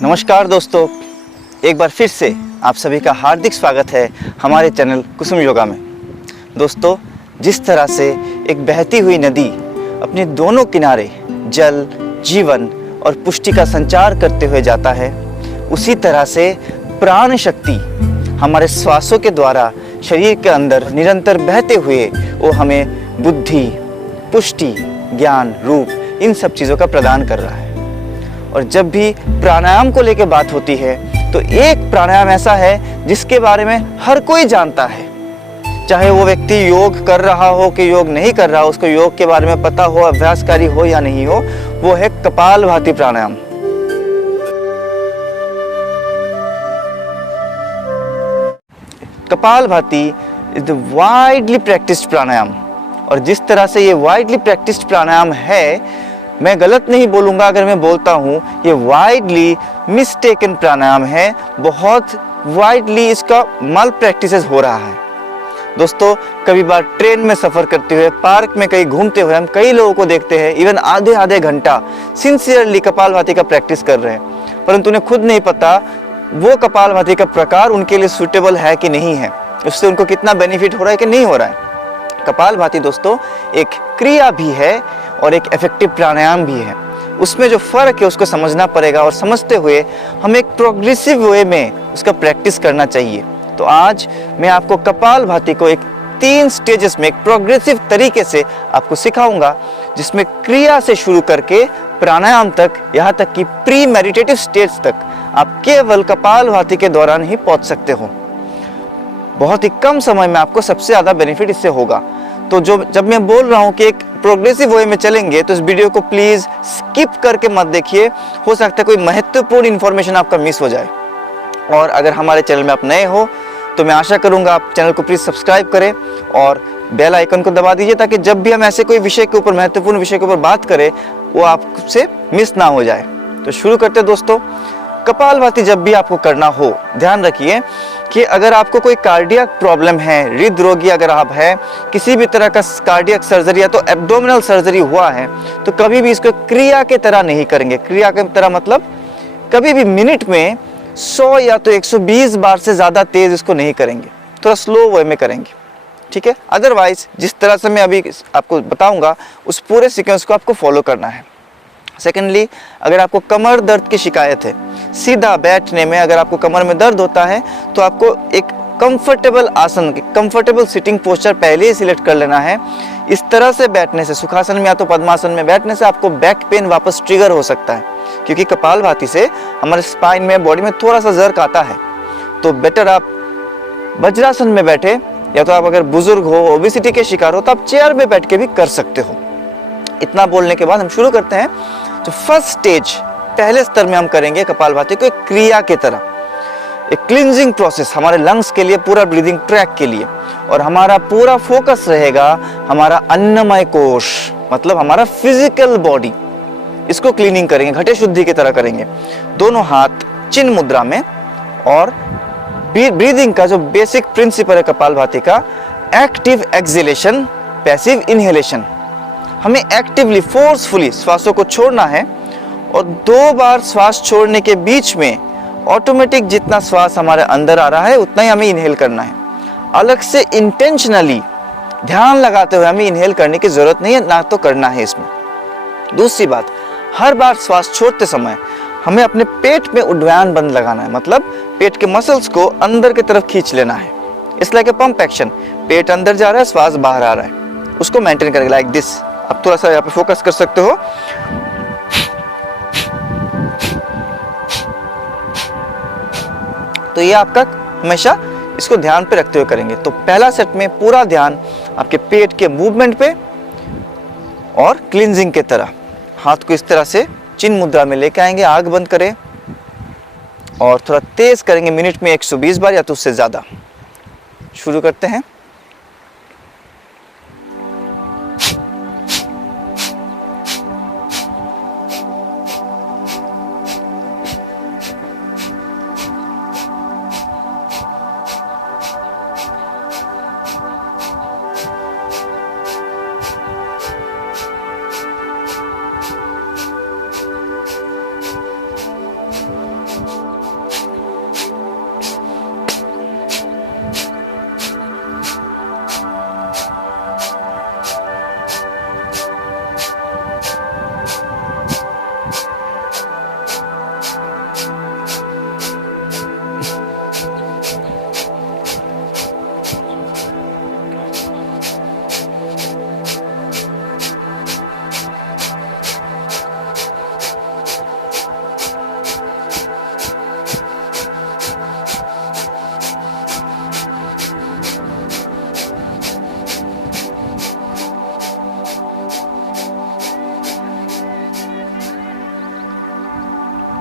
नमस्कार दोस्तों, एक बार फिर से आप सभी का हार्दिक स्वागत है हमारे चैनल कुसुम योगा में। दोस्तों, जिस तरह से एक बहती हुई नदी अपने दोनों किनारे जल, जीवन और पुष्टि का संचार करते हुए जाता है, उसी तरह से प्राण शक्ति हमारे श्वासों के द्वारा शरीर के अंदर निरंतर बहते हुए वो हमें बुद्धि, पुष्टि, ज्ञान, रूप इन सब चीज़ों का प्रदान कर रहा है। और जब भी प्राणायाम को लेकर बात होती है तो एक प्राणायाम ऐसा है जिसके बारे में हर कोई जानता है, चाहे वो व्यक्ति योग कर रहा हो कि योग नहीं कर रहा हो, उसको योग के बारे में पता हो, अभ्यासकारी हो या नहीं हो, वो है kapalbhati pranayama. Kapalbhati is the widely practised pranayama. और जिस तरह से ये वाइडली प्रैक्टिस्ड प्राणायाम है, मैं गलत नहीं बोलूँगा अगर मैं बोलता हूँ ये वाइडली मिस्टेकन प्राणायाम है। बहुत वाइडली इसका माल प्रैक्टिसेस हो रहा है। दोस्तों, कभी बार ट्रेन में सफ़र करते हुए, पार्क में कहीं घूमते हुए हम कई लोगों को देखते हैं इवन आधे घंटा सिंसियरली कपालभाति का प्रैक्टिस कर रहे हैं, परंतु उन्हें खुद नहीं पता वो कपालभाति का प्रकार उनके लिए सूटेबल है कि नहीं है, उससे उनको कितना बेनिफिट हो रहा है कि नहीं हो रहा है। कपालभाति दोस्तों एक क्रिया भी है और एक इफेक्टिव प्राणायाम भी है। उसमें जो फ़र्क है उसको समझना पड़ेगा और समझते हुए हमें एक प्रोग्रेसिव वे में उसका प्रैक्टिस करना चाहिए। तो आज मैं आपको कपालभाति को एक 3 स्टेजेस में एक प्रोग्रेसिव तरीके से आपको सिखाऊंगा, जिसमें क्रिया से शुरू करके प्राणायाम तक, यहाँ तक कि प्री मेडिटेटिव स्टेज तक आप केवल कपालभाति के दौरान ही पहुँच सकते हो। बहुत ही कम समय में आपको सबसे ज़्यादा बेनिफिट इससे होगा। तो जब मैं बोल रहा हूँ कि एक प्रोग्रेसिव वे में चलेंगे तो इस वीडियो को प्लीज़ स्किप करके मत देखिए, हो सकता है कोई महत्वपूर्ण इन्फॉर्मेशन आपका मिस हो जाए। और अगर हमारे चैनल में आप नए हो तो मैं आशा करूँगा आप चैनल को प्लीज़ सब्सक्राइब करें और बेल आइकन को दबा दीजिए, ताकि जब भी हम ऐसे कोई विषय के ऊपर, महत्वपूर्ण विषय के ऊपर बात करें, वो आपसे मिस ना हो जाए। तो शुरू करते हैं दोस्तों। कपालभाति जब भी आपको करना हो, ध्यान रखिए कि अगर आपको कोई कार्डियक प्रॉब्लम है, हृदरोगी अगर आप है, किसी भी तरह का कार्डियक सर्जरी या तो एब्डोमिनल सर्जरी हुआ है, तो कभी भी इसको क्रिया के तरह नहीं करेंगे। क्रिया के तरह मतलब कभी भी मिनट में 100 या तो 120 बार से ज़्यादा तेज इसको नहीं करेंगे, थोड़ा स्लो वे में करेंगे, ठीक है। अदरवाइज जिस तरह से मैं अभी आपको बताऊंगा उस पूरे सीक्वेंस को आपको फॉलो करना है। सेकेंडली, अगर आपको कमर दर्द की शिकायत है, सीधा बैठने में अगर आपको कमर में दर्द होता है, तो आपको एक कंफर्टेबल आसन, कंफर्टेबल सिटिंग पोस्चर पहले ही सिलेक्ट कर लेना है। इस तरह से बैठने से, सुखासन में या तो पद्मासन में बैठने से आपको बैक पेन वापस ट्रिगर हो सकता है, क्योंकि कपालभाति से हमारे स्पाइन में, बॉडी में थोड़ा सा जर्क आता है। तो बेटर आप वज्रासन में बैठे, या तो आप अगर बुजुर्ग हो, ओबेसिटी के शिकार हो, तो आप चेयर में बैठ के भी कर सकते हो। इतना बोलने के बाद हम शुरू करते हैं। तो फर्स्ट स्टेज, पहले स्तर में हम करेंगे कपालभाति को एक क्रिया के तरह, एक क्लींजिंग प्रोसेस हमारे लंग्स के लिए, पूरा ब्रीदिंग ट्रैक के लिए। और हमारा पूरा फोकस रहेगा हमारा अन्नमय कोश, मतलब हमारा फिजिकल बॉडी। इसको क्लीनिंग करेंगे, घटे शुद्धि की तरह करेंगे। दोनों हाथ चिन्ह मुद्रा में। और ब्रीदिंग का जो बेसिक प्रिंसिपल है कपालभाति का, एक्टिव एक्सहेलेशन, पैसिव इनहेलेशन। हमें एक्टिवली, फोर्सफुली श्वासों को छोड़ना है और 2 बार श्वास छोड़ने के बीच में ऑटोमेटिक जितना श्वास हमारे अंदर आ रहा है उतना ही हमें इनहेल करना है। अलग से इंटेंशनली ध्यान लगाते हुए हमें इनहेल करने की जरूरत नहीं है, ना तो करना है इसमें। दूसरी बात, हर बार श्वास छोड़ते समय हमें अपने पेट में उड्डयन बंद लगाना है, मतलब पेट के मसल्स को अंदर की तरफ खींच लेना है। इस लाइक ए पंप एक्शन, पेट अंदर जा रहा है, श्वास बाहर आ रहा है, उसको मेंटेन करेंगे लाइक दिस। अब थोड़ा सा यहाँ पे फोकस कर सकते हो। तो ये आपका हमेशा इसको ध्यान पे रखते हुए करेंगे। तो पहला सेट में पूरा ध्यान आपके पेट के मूवमेंट पे और क्लींजिंग के तरह। हाथ को इस तरह से चिन्ह मुद्रा में लेके आएंगे, आंख बंद करें और थोड़ा तेज करेंगे, मिनट में 120 बार या तो उससे ज्यादा। शुरू करते हैं।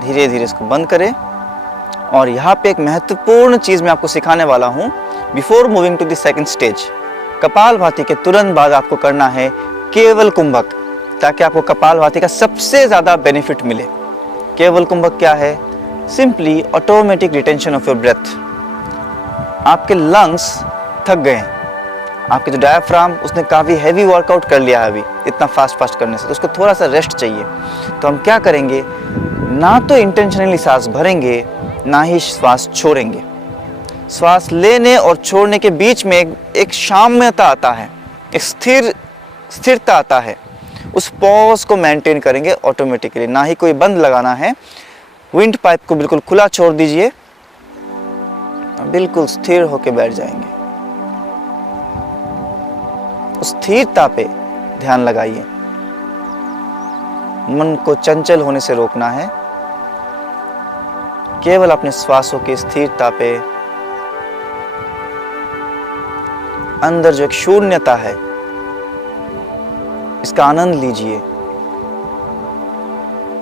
धीरे धीरे इसको बंद करें। और यहाँ पे एक महत्वपूर्ण चीज़ मैं आपको सिखाने वाला हूँ। Before moving to the second stage, kapalbhati के तुरंत बाद आपको करना है केवल कुंभक, ताकि आपको कपालभाति का सबसे ज़्यादा बेनिफिट मिले। केवल कुंभक क्या है? Simply automatic retention of your breath. आपके लंग्स थक गए हैं, आपके जो डायफ्राम उसने काफ़ी हैवी वर्कआउट कर लिया है अभी इतना फास्ट करने से, तो उसको थोड़ा सा रेस्ट चाहिए। तो हम क्या करेंगे, ना तो इंटेंशनली सांस भरेंगे ना ही श्वास छोड़ेंगे। श्वास लेने और छोड़ने के बीच में एक साम्यता आता है, एक स्थिरता आता है। उस पॉज को मेंटेन करेंगे ऑटोमेटिकली, ना ही कोई बंद लगाना है। विंड पाइप को बिल्कुल खुला छोड़ दीजिए, बिल्कुल स्थिर होकर बैठ जाएंगे। उस स्थिरता पे ध्यान लगाइए, मन को चंचल होने से रोकना है। केवल अपने श्वासों की स्थिरता पे, अंदर जो एक शून्यता है इसका आनंद लीजिए।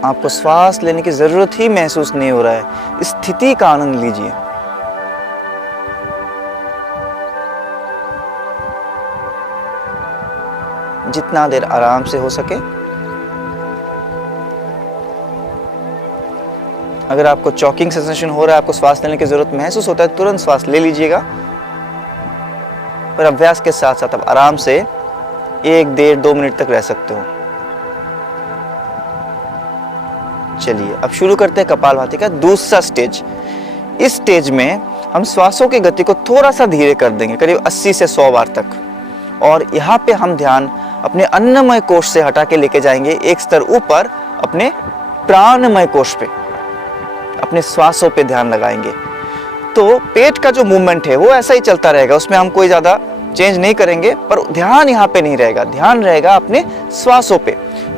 आपको श्वास लेने की जरूरत ही महसूस नहीं हो रहा है, इस स्थिति का आनंद लीजिए। जितना देर आराम से हो सके। अगर आपको चॉकिंग सेंसेशन हो रहा है, आपको श्वास लेने की जरूरत महसूस होता है, तुरंत श्वास ले लीजिएगा। पर अभ्यास के साथ साथ आप आराम से 1, 1.5, 2 मिनट तक रह सकते हो। चलिए अब शुरू करते हैं कपालभाति का दूसरा स्टेज। इस स्टेज में हम श्वासों की गति को थोड़ा सा धीरे कर देंगे, करीब 80 से 100 बार तक। और यहाँ पे हम ध्यान अपने अन्नमय कोश से हटा के लेके जाएंगे एक स्तर ऊपर, अपने प्राणमय कोश पे, अपने श्वासों पे ध्यान लगाएंगे। तो पेट का जो मूवमेंट है वो ऐसा ही चलता रहेगा, उसमें हम कोई ज़्यादा चेंज नहीं करेंगे, पर ध्यान यहाँ पे नहीं रहेगा, ध्यान रहेगा अपने श्वासों पे।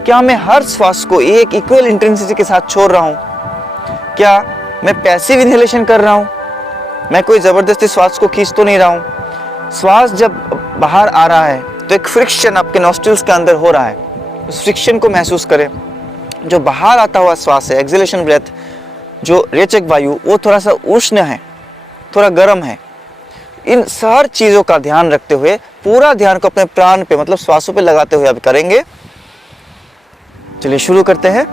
क्या मैं हर श्वास को एक इक्वल इंटेंसिटी के साथ छोड़ रहा हूँ? क्या मैं पैसिव इनहेलेशन कर रहा हूँ? मैं कोई ज़बरदस्ती श्वास को खींच तो नहीं रहा हूँ? श्वास जब बाहर आ रहा है तो एक फ्रिक्शन आपके नॉस्ट्रिल्स के अंदर हो रहा है, उस फ्रिक्शन को महसूस करें। जो बाहर आता हुआ श्वास है, एक्सहेलेशन ब्रेथ, जो रेचक वायु, वो थोड़ा सा उष्ण है, थोड़ा गर्म है। इन हर चीज़ों का ध्यान रखते हुए, पूरा ध्यान को अपने प्राण पे मतलब श्वासों पे लगाते हुए अब करेंगे। चलिए शुरू करते हैं।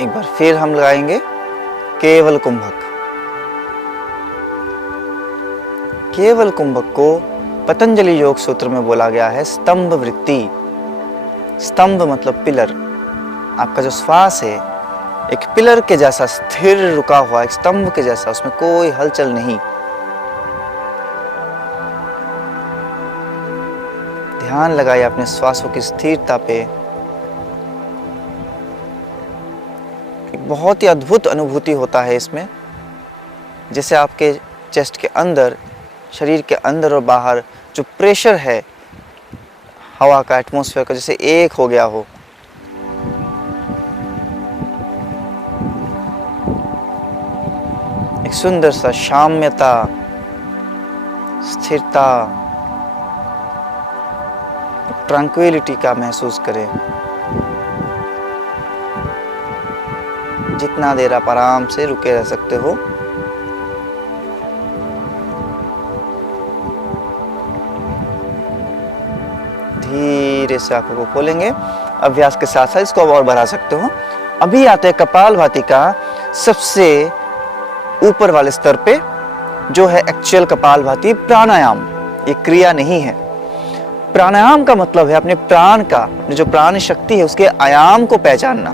एक बार फिर हम लगाएंगे केवल कुंभक। केवल कुंभक को पतंजलि योग सूत्र में बोला गया है स्तंभ वृत्ति। स्तंभ मतलब पिलर। आपका जो श्वास है एक पिलर के जैसा स्थिर रुका हुआ, एक स्तंभ के जैसा, उसमें कोई हलचल नहीं। ध्यान लगाइए अपने श्वासों की स्थिरता पे। एक बहुत ही अद्भुत अनुभूति होता है इसमें, जैसे आपके चेस्ट के अंदर, शरीर के अंदर और बाहर जो प्रेशर है हवा का, एटमॉस्फेयर का, जैसे एक हो गया हो। एक सुंदर सा साम्यता, स्थिरता, ट्रैंक्विलिटी का महसूस करें। जितना देर आप आराम से रुके रह सकते हो। धीरे से आंखों को खोलेंगे। अभ्यास के साथ साथ इसको और बढ़ा सकते हो। अभी आते हैं कपालभाति का सबसे ऊपर वाले स्तर पे, जो है एक्चुअल कपालभाति प्राणायाम। ये क्रिया नहीं है। प्राणायाम का मतलब है अपने प्राण का, अपने जो प्राण शक्ति है उसके आयाम को पहचानना।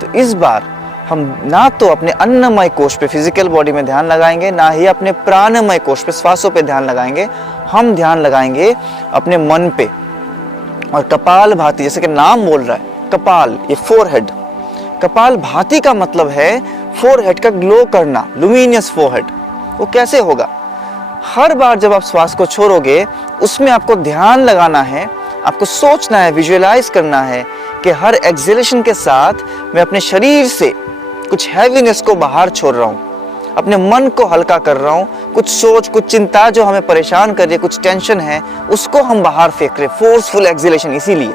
तो इस बार हम ना तो अपने अन्नमय कोश पे फिजिकल बॉडी में ध्यान लगाएंगे, ना ही अपने प्राणमय कोश पे श्वासों पे ध्यान लगाएंगे। हम ध्यान लगाएंगे अपने मन पे। और कपाल भाति, जैसे कि नाम बोल रहा है कपाल, ये फोरहेड। कपाल भाति का मतलब है फोरहेड का ग्लो करना, लुमिनियस फोरहेड। वो कैसे होगा? हर बार जब आप श्वास को छोड़ोगे उसमें आपको ध्यान लगाना है, आपको सोचना है, विजुअलाइज करना है कि हर एक्सहेलेशन के साथ मैं अपने शरीर से कुछ हैवीनेस को बाहर छोड़ रहा हूँ, अपने मन को हल्का कर रहा हूँ। कुछ सोच, कुछ चिंता जो हमें परेशान कर रही है, कुछ टेंशन है, उसको हम बाहर फेंक रहे, फोर्सफुल एक्सहेलेशन इसीलिए।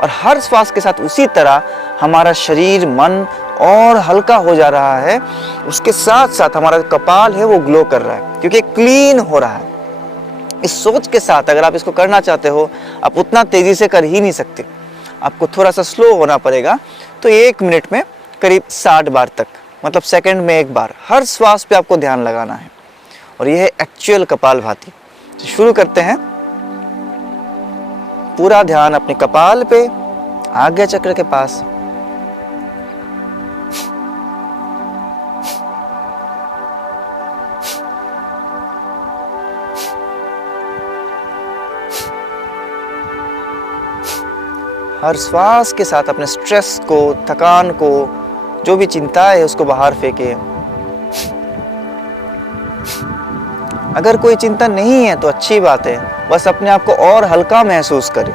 और हर श्वास के साथ उसी तरह हमारा शरीर, मन और हल्का हो जा रहा है। उसके साथ साथ हमारा कपाल है वो ग्लो कर रहा है, क्योंकि क्लीन हो रहा है। इस सोच के साथ अगर आप इसको करना चाहते हो, आप उतना तेजी से कर ही नहीं सकते, आपको थोड़ा सा स्लो होना पड़ेगा। तो 1 मिनट में करीब 60 बार तक, मतलब सेकंड में 1 बार, हर श्वास पे आपको ध्यान लगाना है। और यह है एक्चुअल कपालभाति। तो शुरू करते हैं। पूरा ध्यान अपने कपाल पे, आज्ञा चक्र के पास। हर श्वास के साथ अपने स्ट्रेस को, थकान को, जो भी चिंता है उसको बाहर फेंके। अगर कोई चिंता नहीं है तो अच्छी बात है, बस अपने आप को और हल्का महसूस करें।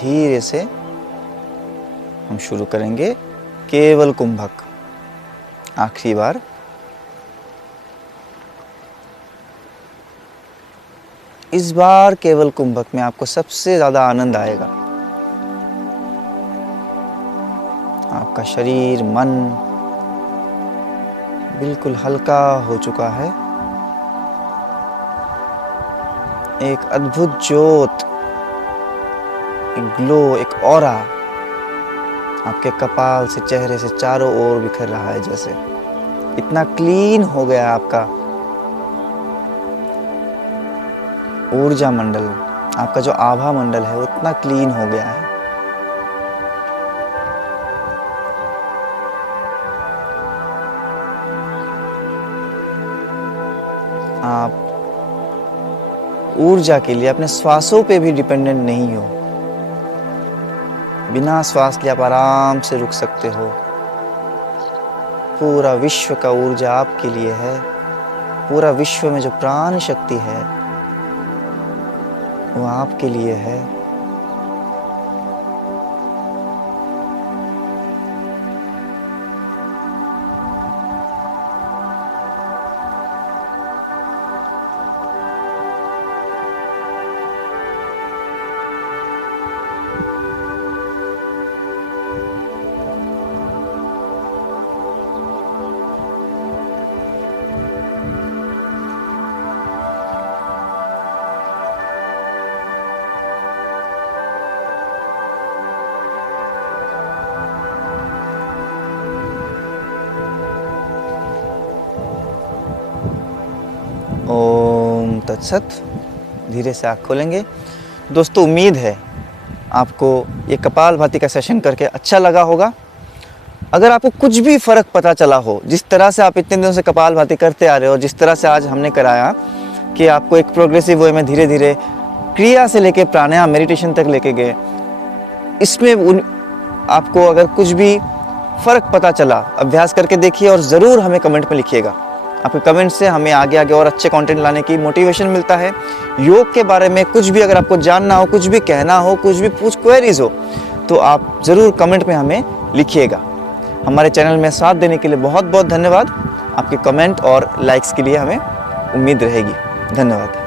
धीरे से हम शुरू करेंगे केवल कुंभक। आखिरी बार। इस बार केवल कुंभक में आपको सबसे ज्यादा आनंद आएगा। आपका शरीर, मन बिल्कुल हल्का हो चुका है। एक अद्भुत ज्योत, एक ग्लो, एक ऑरा आपके कपाल से, चेहरे से चारों ओर बिखर रहा है। जैसे इतना क्लीन हो गया आपका ऊर्जा मंडल, आपका जो आभा मंडल है वो इतना क्लीन हो गया है। आप ऊर्जा के लिए अपने श्वासों पे भी डिपेंडेंट नहीं हो। बिना श्वास लिए आप आराम से रुक सकते हो। पूरा विश्व का ऊर्जा आपके लिए है। पूरा विश्व में जो प्राण शक्ति है वो आपके लिए है। ओम तत्सत। धीरे से आँख खोलेंगे। दोस्तों उम्मीद है आपको ये कपालभाति का सेशन करके अच्छा लगा होगा। अगर आपको कुछ भी फ़र्क पता चला हो, जिस तरह से आप इतने दिनों से कपालभाति करते आ रहे हो, जिस तरह से आज हमने कराया कि आपको एक प्रोग्रेसिव वे में धीरे धीरे क्रिया से लेके प्राणायाम मेडिटेशन तक लेके गए, इसमें आपको अगर कुछ भी फ़र्क पता चला, अभ्यास करके देखिए और ज़रूर हमें कमेंट में लिखिएगा। आपके कमेंट से हमें आगे आगे और अच्छे कंटेंट लाने की मोटिवेशन मिलता है। योग के बारे में कुछ भी अगर आपको जानना हो, कुछ भी कहना हो, कुछ भी क्वेरीज हो, तो आप ज़रूर कमेंट में हमें लिखिएगा। हमारे चैनल में साथ देने के लिए बहुत बहुत धन्यवाद। आपके कमेंट और लाइक्स के लिए हमें उम्मीद रहेगी। धन्यवाद।